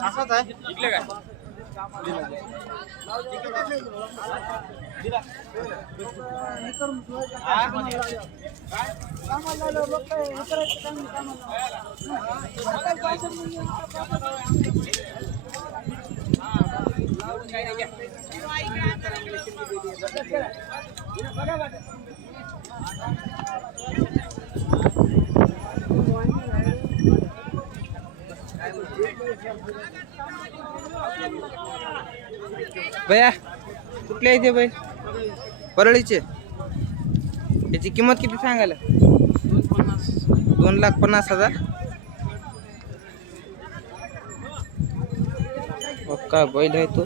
असाच आहे इकडे काय भैया, कुठले आहे ते बाई परळीचे याची किंमत किती सांगायला? दोन लाख पन्नास हज़ार. हो का बैल आहे तो.